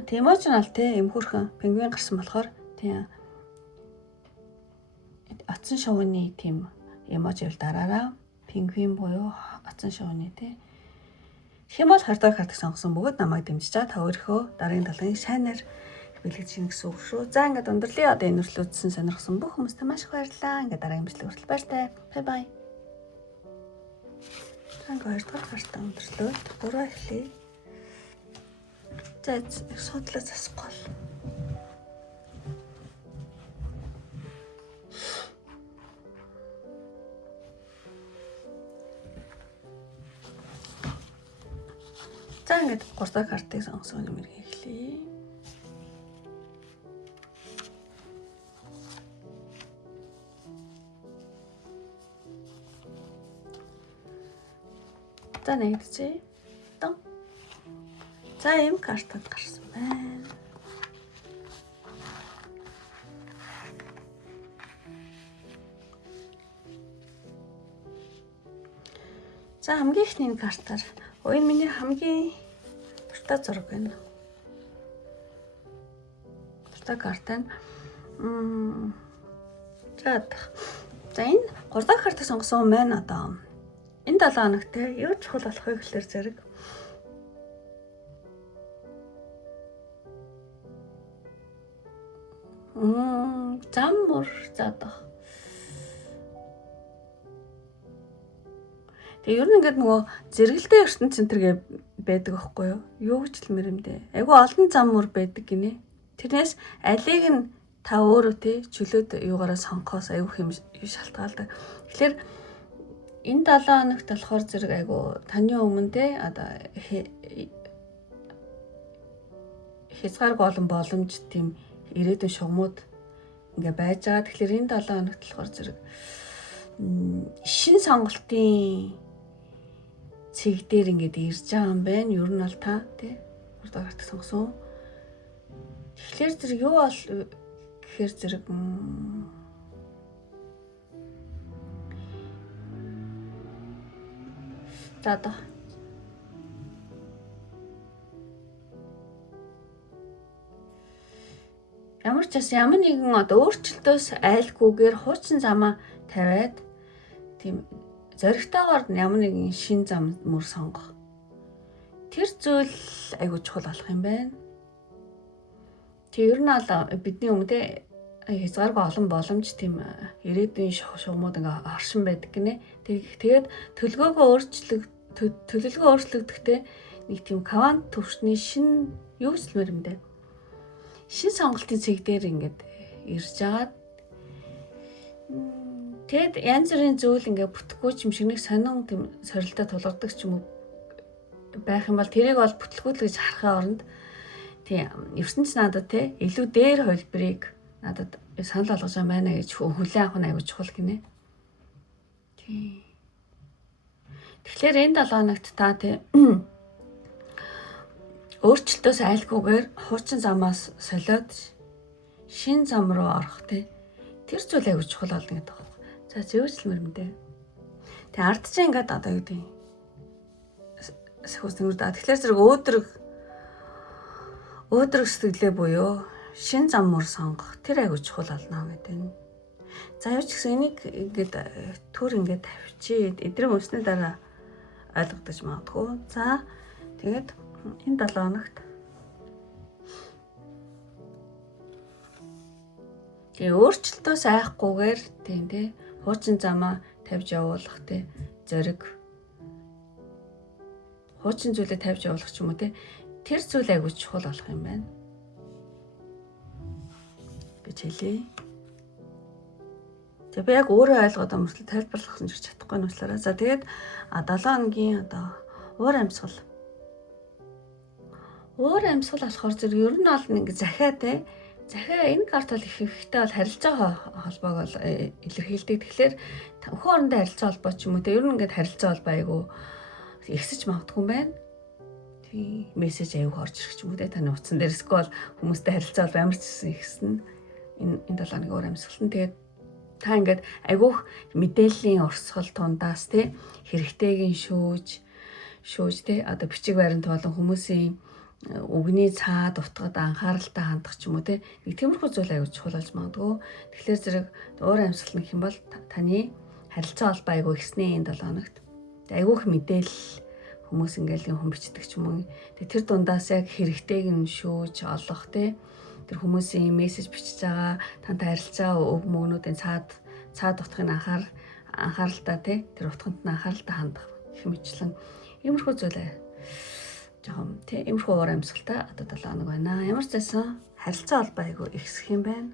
эмоtional те эмхүүрхэн пингвин гарсан болохоор тийм атсан шувууны тийм эможил дараараа пингвин буюу атсан шувууны те хэмээл хардаа картыг сонгосон бөгөөд намайг дэмжиж та өөрийнхөө дараагийн талын сайнаар бэлгэж гин гэсэн үг шүү. За ингээд өндөрлөе одоо энэ үргэлжлүүлсэн сонирхсан бүх хүмүүстээ маш их баярлалаа. Ингээд дараагийн бичлэг хүртэл баяртай. Бай бай. Ингээд 2 дахь картаа өндөрлөөд 3 эхлэе. За судлаа засахгүй. За ингээд 3 дахь картыг сонгосон юм эхлэе. За нэгдчихье. Тон. За ийм картад гарсан байна. За хамгийн ихний картаар ой миний хамгийн дуртай зураг байна. Дуртай карт байна. За энэ 3 дахь картыг сонгосон маань одоо энэ 7 хоногт юу чухал болохыг хэлээр зэрэг зам мөр заадах. Тэгээ ер нь ингээд нөгөө зэрэгэлдээ ертөнц центргээ байдаг аахгүй юу? Юу гэж хэлмээр юм бэ? Айгу олон зам мөр байдаг гинэ. Тэрнээс алийг нь та өөрөө те чөлөөд юугаараа сонгохоос айгу хэм шалтгаалдаг. Тэгэхээр энэ 7 хоногт болохоор зэрэг айгу таны өмнө те одоо хязгааргүй олон боломж тийм ирээдүйн шугамуд ингээ байж байгаа. Тэгэхээр энэ 7 хоногт болохоор зэрэг шин сонголтын цэг дээр ингээд ирж байгаа юм байна. Ер нь бол та тий урд гарт сонгосон. Тэгэхээр зэрэг юу бол гэхээр зэрэг за одоо ямар ч бас ямар нэгэн одоо өөрчлөлтөөс айлгүйгээр хуучин замаа тавиад тийм зоригтойгоор ямар нэгэн шин зам мөр сонгох. Тэр зүйл айгуу чухал болох юм байна. Тэг ер нь бол бидний өмнө хязгааргүй олон боломж тийм ирээдүйн шугамуд ингээ оршин байдаг гинэ. Тэгээд төлөвлөгөө өөрчлөгдөхдээ нэг тийм квант төвшний шин юу хэлмээр юм бэ? Шин сонголтын цэг дээр ингээд ирж байгаа. Тэгэд янз бүрийн зүйл ингээ бүтэхгүй ч юм шиг нэг сонин тийм сорилтоо тулгардаг ч юм уу байх юм бол тэрийг бол бүтлгүүл гэж харахын оронд тийм ертөнц надад те илүү дээр хөлбрийг надад санал болгож байгаа байна гэж хүлээн авах нь аюул чухал гинэ. Тийм. Тэгэхээр энэ 7 хоногт та тийм өөрчлөлтөөс айлгүйгээр хуучин замаас солиод шин зам руу орох тий. Тэр зүйл аягүй чухал болно гэдэг байна. За зөөчлмөр юм дээ. Тэг ардчаа ингээд одоо юу гэдэг сөхөс нүрд. Тэгэхээр зэрэг өөдрөг сэтгэлээ буюу шин зам мөр сонгох тэр аягүй чухал болно гэдэг нь. За юу ч гэсэн энийг ингээд төр ингээд тавьчих. Эдрэг унсны дараа ойлгогдож магадгүй. За тэгээд энэ 7 хоногт тэгээ өөрчлөлтөөс айхгүйгээр тийм тий хуучин замаа тавьж явуулах тий зориг хуучин зүйлээ тавьж явуулах ч юм уу тий тэр зүйл айгуу чухал болох юм байна гэж хэлье. За би яг өөрөө ойлгоод амжилт тайлбарлах нь чадахгүй нь болохоор за тэгээд 7 хоногийн одоо уур амьсгал болохоор зэрэг ер нь бол ингэ захиа энэ карт бол их ихтэй бол харилцаа холбоог бол илэрхийлдэг. Тэгэхээр өхөн хоорондын харилцаа холбоо ч юм уу ер нь ингээд харилцаа холбоо айгу ихсэж магадгүй юм байна. Тийм мессеж аюу орж ирэх ч юм уу таны утсан дээр эсвэл хүмүүстэй харилцаа холбоо ямар ч ихсэн энэ 7 хоногийн уур амьсгал нь тэгээд та ингээд айгүйх мэдээллийн урсгал тундаас тий хэрэгтэйг нь шүүж шүүж те одоо бичиг баримт болон хүмүүсийн үгний цаад утгад анхааралтай хандах ч юм уу те нэг тиймэрхүү зүйл аягүй чухал болж магадгүй. Тэгэхээр зэрэг уур амьсгал нэг юм бол таны харилцаа холбоо аягүй ихснээ энэ 7 хоногт. Айгүйх мэдээлэл хүмүүс ингээл юм бичдэг ч юм уу. Тэр дундаас яг хэрэгтэйг нь шүүж олох те тэр хүмүүсийн мессеж бичиж байгаа тантай харилцаа өг мөгнүүдийн цаад утгыг анхааралтай те тэр утганд нь анхааралтай хандах гэх мэтлэн иймэрхүү зүйлээ жоохон те иймэрхүү уур амьсгалтай одоо 7 хоног байна. Ямар ч байсан харилцаа холбоо айгүй ихсэх юм байна.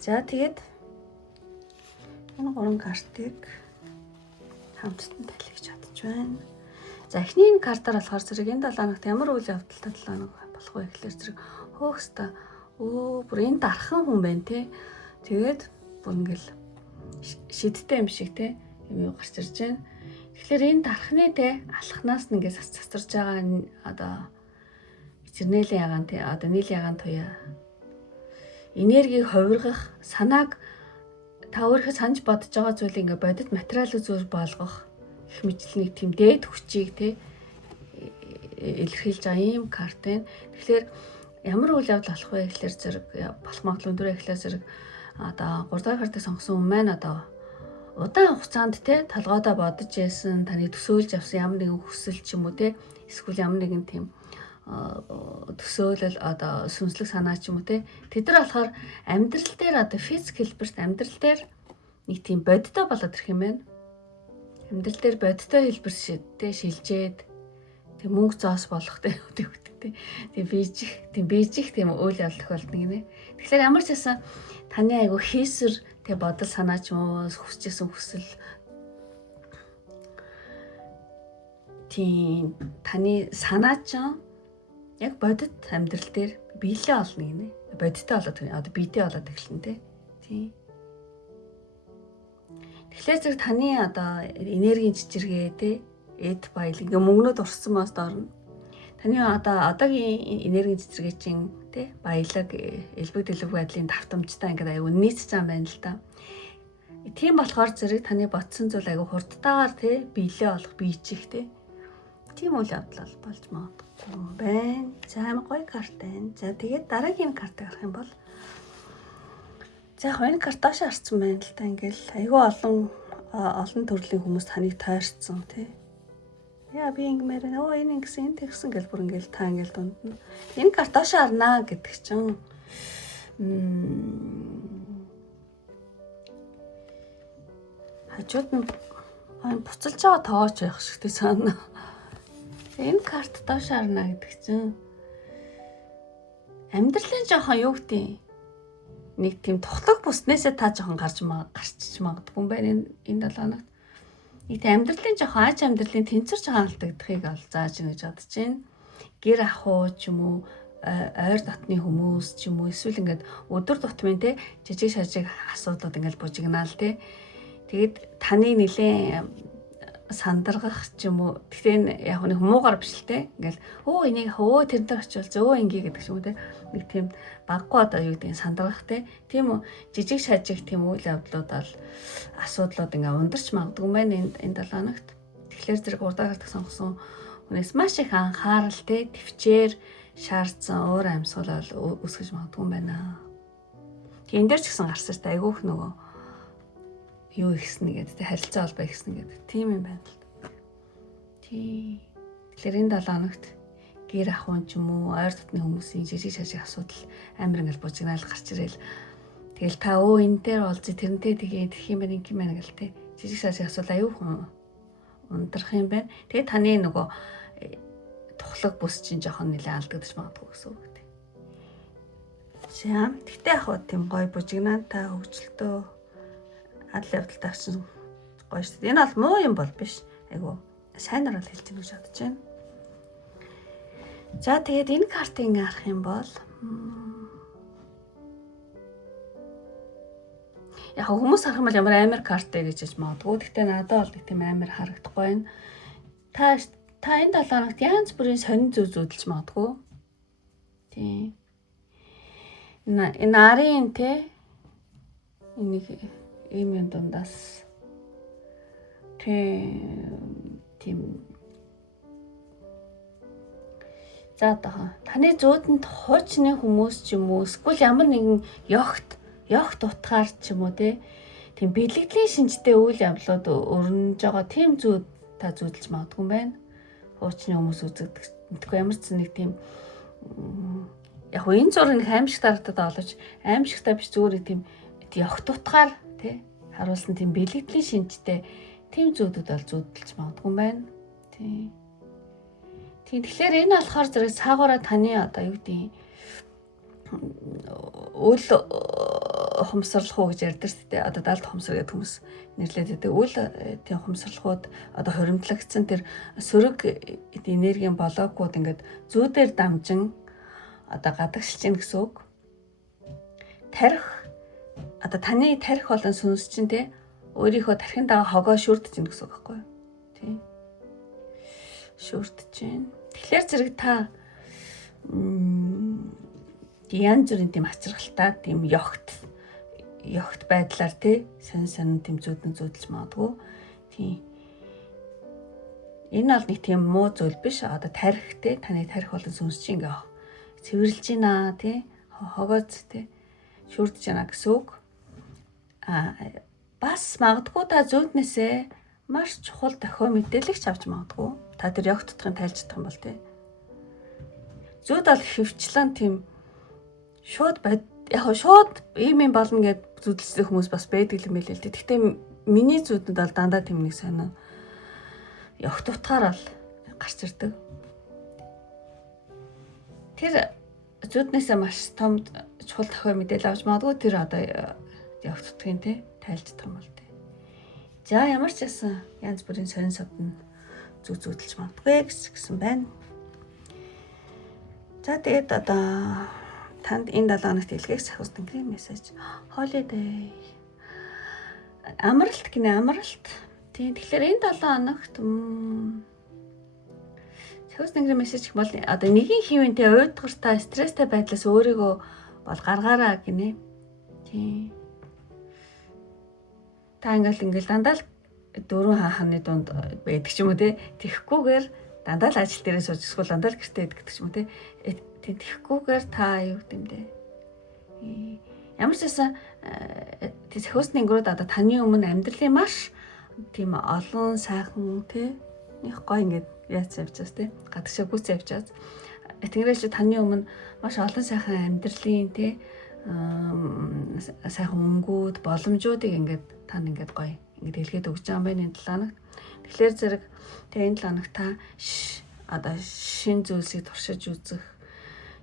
За тэгээд энэ 3 картыг хамтдан талхиж чадчих байна. За эхний энэ картаар болохоор зэрэг энэ 7 хоногт ямар үйл явдалтай 7 хоног болох вэ гэхэлэр зэрэг хөөхстэй бүр энэ дархан хүн байна те. Тэгээд бүр ингээл шидтэй юм шиг те юм гарч ирж байна. Тэгэхээр энэ дархны те алхнаас нь ингээд цацарч байгаа одоо эцэрнээлийн ягаан те одоо нийлийн ягаан туяа энергийг хувиргах санааг та өөрийнхөө санаж бодож байгаа зүйлийг ингээд бодит материал үзүүр болгох их мэтлэг тийм дээд хүчийг те илэрхийлж байгаа ийм карт байна. Тэгэхээр ямар үйл явдал болох вэ гэхэлэр зэрэг болох магадлал өндөр гэхэлэр зэрэг одоо 3 дахь картыг сонгосон хүн маань одоо удаан хугацаанд те толгойдоо бодож яасан таны төсөөлж авсан ямар нэгэн хүсэл ч юм уу те эсвэл ямар нэгэн тийм төсөөлөл одоо сүнслэг санаа ч юм уу те тэд нар болохоор амьдрал дээр одоо физикал хэлбэрт амьдрал дээр нэг тийм бодиттой болоод ирэх юм байна. Амьдрал дээр бодиттой хэлбэр шилжээд тийм мөнгө зоос болох те тийм бийжих тийм үйл явдал тохиолдно гинэ. Тэгэхээр ямар ч байсан таны айгу хийсэр тэг бодол санаа ч юм уу хүсчихсэн хүсэл тийм таны санаа ч яг бодит амьдрал дээр биелээ олно гинэ. Бодиттой болоод одоо биедээ болоод эхэлнэ те. Тийм. Тэгэхээр зэрэг таны одоо энергийн жижиргээ те эд баял ингээ мөнгнүүд урссан маас доорно. Таны одоо одоогийн энергийн цэцэргээ чинь тий баялаг элбэг дэлбэг байдлын давтамжтай ингээд аюу нийцж байгаа юм байна л да. Тийм болохоор зэрэг таны ботсон зүйл аюу хурдтайгаар тий биелээ болох бийчих тий. Тийм үйл явдал болж магадгүй юм байна. За амар гоё карт байна. За тэгээд дараагийн картыг харах юм бол за яг энэ карт доош харцсан байна л да. Ингээл аюу олон төрлийн хүмүүс таныг тойрцсон тий. Яа би ингэмээр энэ ингэсэн энэ тэгсэн гэл бүр ингээл та ингээл дунд нь энэ карт доош харнаа гэдэг чинь хажууд нь буцалж байгаа тоогооч байх шигтэй санаа. Энэ карт доош харнаа гэдэг чинь амьдралын жоохон юу гэдэг нэг тийм тухлаг бүснээсээ та жоохон гарчиж магадгүй юм байна энэ 7 хоногт. Нэг амьдралын жоохон ач амьдралын тэнцвэрч хаалтагдахыг ол зааж ингэж бодож байна. Гэр ахуй ч юм уу, ойр дотны хүмүүс ч юм уу, эсвэл ингээд өдөр тутмын те жижиг шажиг асуудлууд ингээд бужигнаал те. Тэгэд таны нэлээ сандаргах ч юм уу. Тэгтээ яг нэг муугар биш л те. Ингээд энийг тэрнтэй очивол ингээ гэдэг юм те. Нэг тийм баггүй одоо юу гэдэг сандаргах те. Тийм үү жижиг шажиг тийм үйл явдлууд бол асуудлууд ингээ ундарч магадгүй байна энэ 7 хоногт. Тэгэхээр зэрэг урдаагт сонгосон хүнээс маш их анхаарал те төвчээр шаардсан уур амьсгал бол үсгэж магадгүй байна. Тийм дээр ч гэсэн гарсаж та айгүйх нөгөө юу ихснэ гэдэг те харилцаа холбоо ихснэ гэдэг тийм юм байна л. Тийм. Тэгэхээр энэ 7 хоногт гэр ахуйн ч юм уу ойр дотны хүмүүсийн жижиг шажиг асуудал амар ингээл бужигнаал гарч ирэл. Тэгэл та энэ дээр олзы тэрнтэй тэгээд их юм байна ингээм байна гэл те жижиг шажиг асуудал аюу хүн ундрах юм байна. Тэгээд таны нөгөө тухлаг бүс чинь жоохон нэлээ алдагдаж магадгүй гэсэн үг те. За тэгтээ яг тийм гой бужигнаантай хөвгчлөлтөө адал явдалтай авсан гоё шүү дээ. Энэ бол муу юм бол биш. Айгу сайнаар л хэлж гэнэ гэж бодож байна. За тэгээд энэ картыг харах юм бол яг хүмүүс харах юм бол ямар амар карт гэж хэлж магадгүй. Гэхдээ надад бол нэг тийм амар харагдахгүй байна. Та энэ 7 хоногт янз бүрийн сонин зүйл зүүдэлж магадгүй. Тийм. Энэ нарын те энийг ийм юм дундаас тийм тийм за одоо таны зүүдэнд хуучны хүмүүс ч юм уу эсвэл ямар нэгэн ёгт утгаар ч юм уу тийм бэлгэдлийн шинжтэй үйл явдлууд өрнөж байгаа тийм зүүд та зүүдэлж магадгүй юм байна. Хуучны хүмүүс үзэгдэх ямар ч нэг тийм яг энэ зураг нэг аимшигтай харагдаад олж аимшигтай биш зүгээр тийм ёгт утгаар тий харуулсан тийм бэлгэдлийн шинжтэй тийм зүүдүүд бол зүүдэлж магадгүй юм байна. Тийм. Тэгэхээр энэ болохоор зэрэг цаагаараа таны одоо юу гэдэг үл хумсралх уу гэж ярьдаг шүү дээ. Одоо далд хумсар гэдэг хүмүүс нэрлэдэг байдаг. Үл тийм хумсралхууд одоо хоримтлагдсан тэр сөрөг энергийн блокууд ингээд зүүдээр дамжин одоо гадагшилж ийн гэсэн үг. Тарих одоо таны тарих болон сүнс чинь те өөрийнхөө тархин дагаа хогоо шүрдэж ийн гэсэн үг байхгүй юу? Тийм. Шүрдэж ийн. Тэгэхээр зэрэг та янз бүрийн тийм ачиргалтай тийм ёгт байдлаар тий сонин тийм зүүдэлж магадгүй. Тийм. Энэ бол нэг тийм муу зүйл биш. Одоо тарих тий таны тарих болон сүнс чинь ингээ цэвэрлж байна тий хогооц тий шүрдэж байна гэсэн үг. Бас магадгүй та зүүднээсээ маш чухал дохио мэдээлэгч авч магадгүй. Та тэр ёгт утгыг тайлж чадах юм бол тий. Зүүд бол хөвчлэн тийм шууд яг шууд ийм болно гэд зүдэлцдэг хүмүүс бас байдаг юм билээ л дээ. Гэхдээ миний зүүдэнд бол дандаа тийм нэг сонио ёгт утгаар бол гарч ирдэг. Тэр зүүднээсээ маш том чухал дохио мэдээлэл авч магадгүй тэр одоо ёгт утгыг тий тайлж чадах юм бол тий. За ямар ч байсан янз бүрийн сонин содон зүүдэлж магадгүй гэсэн байна. За тэгээд одоо танд энэ 7 хоногт илгээх сахиус тэнгэрийн мессеж holiday амралт гинэ амралт. Тийм тэгэхээр энэ 7 хоногт сахиус тэнгэрийн мессеж гэх бол одоо нэгin хэвэнтэй уйдгартай стресстэй байдлаас өөрийгөө бол гаргаараа гинэ. Тийм. Та ингээл дандаа л дөрвөн хааны дунд байдаг ч юм уу те. Тэхгүйгээр дандаа л ажил дээрээ сууж эсвэл дандаа л гэртээ идэх ч юм уу те. Тэхгүйгээр та юу гэмдэ. Ямар ч байсан сахиусны өнгөрөөд одоо таны өмнө амьдралын маш тийм олон сайхан те нэг гой ингээд яац явчаас те гадагшаа гүц явчаас тэнгэрээс таны өмнө маш олон сайхан амьдралын те сайхан өнгүүд боломжуудыг ингээд тань ингээд гой ингээд хэлгээд өгч байгаа юм байна энэ 7 хоногт. Тэгэхээр зэрэг тэгээ энэ 7 хоногт та одоо шин зүйлсийг туршиж үзэх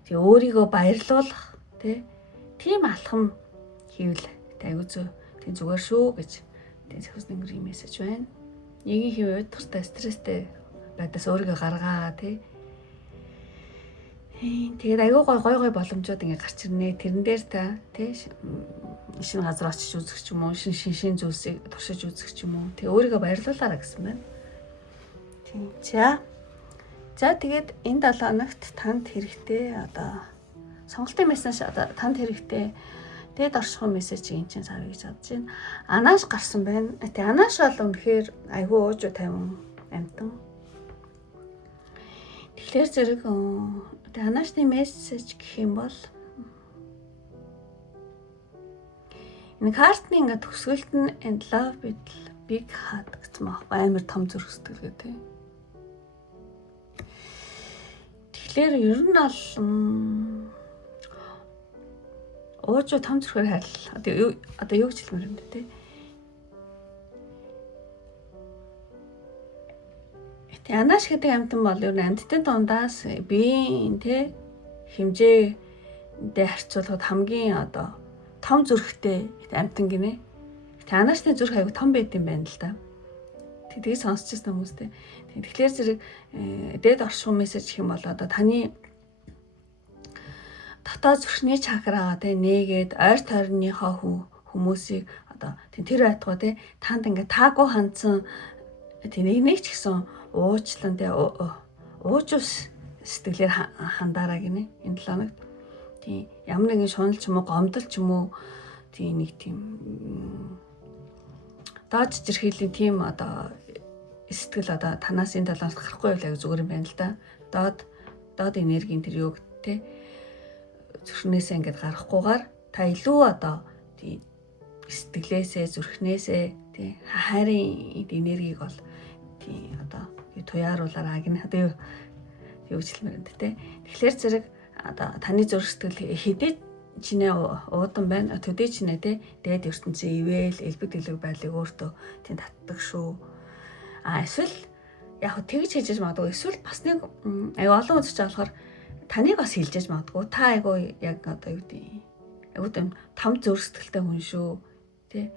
тэгээ өөрийгөө баярлуулах тийм алхам хийвэл айгуу тийм зүгээр шүү гэж тийм сахиус тэнгэрийн мессеж байна. Нэгin хэв уйдгартай стресстэй байдаас өөрийгөө гаргаа тэгээд айгуу гой боломжууд ингээ гарч ирнэ. Тэрэн дээр та шинэ газар очиж үзэх ч юм уу, шин зүйлсийг туршиж үзэх ч юм уу. Тэгээ өөрийгөө баярлуулаарай гэсэн байна. Тийм. За тэгээд энэ 7 хоногт танд хэрэгтэй одоо сонголтын мессеж одоо танд хэрэгтэй дээд оршихуй мессежийг энэ чинь савь гэж бодож байна. Анааш гарсан байна. Тэгээ анааш бол үнэхээр айгүй уужуу тайван амтан. Тэгэхээр зэрэг тэгээ анаашны мессеж гэх юм бол энэ картны ингээд төгсгөлт нь and love with big heart гэсэн баг амар том зүрх сэтгэлгээ тий. Тэгэхээр ер нь бол уужуу том зүрхээр хайрлал одоо юу гэж хэлмээр юм бэ тий. Тэгээ анааш гэдэг амьтан бол ер нь амьтдын дундаас биеийн тий хэмжээдээ харьцуулахад хамгийн одоо том зүрхтэй амьтан гинэ. Тэгээ анаашны зүрх аягүй том байт юм байна л да. Тэгээ сонсч байсан хүмүүстэй. Тэгэхээр зэрэг дээд оршихуй мессеж гэх юм бол одоо таны дотоод зүрхний чакрагаа нээгээд ойр тойрныхоо хүмүүсийг одоо тэр байтугай танд ингээ таагүй хандсан нэг ч гэсэн уучлан уужуу сэтгэлээр хандаараа гинэ энэ 7 хоногт. Тийм ямар нэгэн шунал ч юм уу гомдол ч юм уу тийм нэг тийм дооч зэрхийллийн тийм одоо сэтгэл одоо танаас энэ талаас гарахгүй байл яг зүгээр юм байна л да. Доод энергийн тэр юг те зүрхнээсээ ингээд гарахгүйгээр та илүү одоо тий сэтгэлээсээ зүрхнээсээ тий хайрын энергийг бол тий одоо туяаруулаараа гинэ одоо юу хэлмээр энэ те. Тэгэхээр зэрэг одоо таны зүрх сэтгэл хэдий чинээ уудан байна төдий чинээ те дээд ертөнцийн ивэл элбэг дэлбэг байлыг өөртөө тий татдаг шүү. Эсвэл яг тэгж хийж магадгүй эсвэл бас нэг аюу олон үзэж болохоор таныг бас хилжээж магадгүй та айгу яг одоо юу гэдэг айгу том зүрх сэтгэлтэй хүн шүү тий.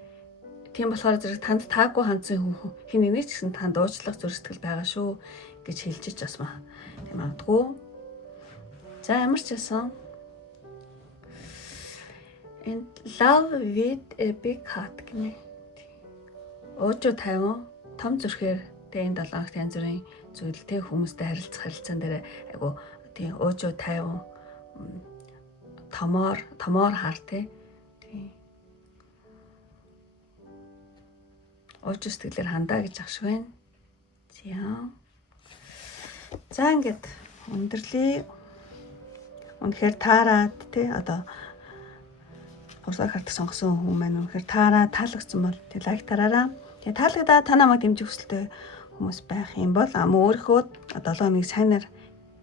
Тийм болохоор зэрэг танд таагүй хандсан хин нэг ч гэсэн танд уучлах зүрх сэтгэл байгаа шүү гэж хэлжиж бас тийм магадгүй. За ямар ч байсан and love with a big heart гэнэ. Уужуу тайван том зүрхээр тэ энэ 7 хоногт янз бүрийн зүйлтэй хүмүүстэй харилцаан дээр айгу тийм уужуу тайван томоор хар тийм уужуу сэтгэлээр хандаа гэж ах шиг байна. За ингээд өндөрлөе. Үнэхээр таарад тий одоо урсгал хартаг сонгосон хүмүүс маань үнэхээр таараа таалагдсан бол тий лайк тараараа. Тэгээ таалагдаад та намайг дэмжих хүсэлтэй хүмүүс байх юм бол өөрийнхөө 7 хоногийг сайнаар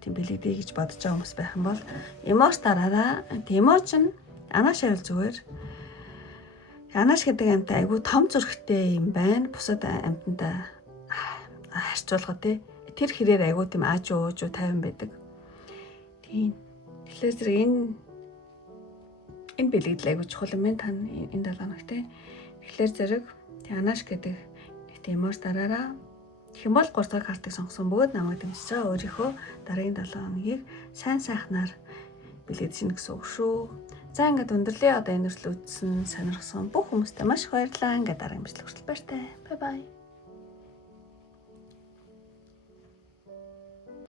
тийм бэлэгдэе гэж бодож байгаа хүмүүс байх юм бол эмоц дараараа. Эмоц нь анааш авил зүгээр. Анааш гэдэг амьтаа айгүй том зүрхтэй юм байна. Бусад амьтантай харьцуулахад тэр хэрээр айгүй тийм аажуу тайван байдаг. Тийм. Тэгэхээр зэрэг энэ бэлэгдэл айгүй чухал юм байна та энэ 7 хоног те. Тэгэхээр зэрэг анааш гэдэг эмоц дараараа. Тэгэх юм бол 3 дахь картыг сонгосон бөгөөд намайг дэмжиж байгаа өөрийнхөө дараагийн 7 хоногийг сайн сайхнаар бэлэгдэж гэсэн үг шүү. За ингээд өндөрлөө одоо энэ үртэл үзсэн сонирхсан бүх хүмүүстээ маш их баярлалаа. Ингээд дараагийн бичлэг хүртэл баяртай. Бай бай.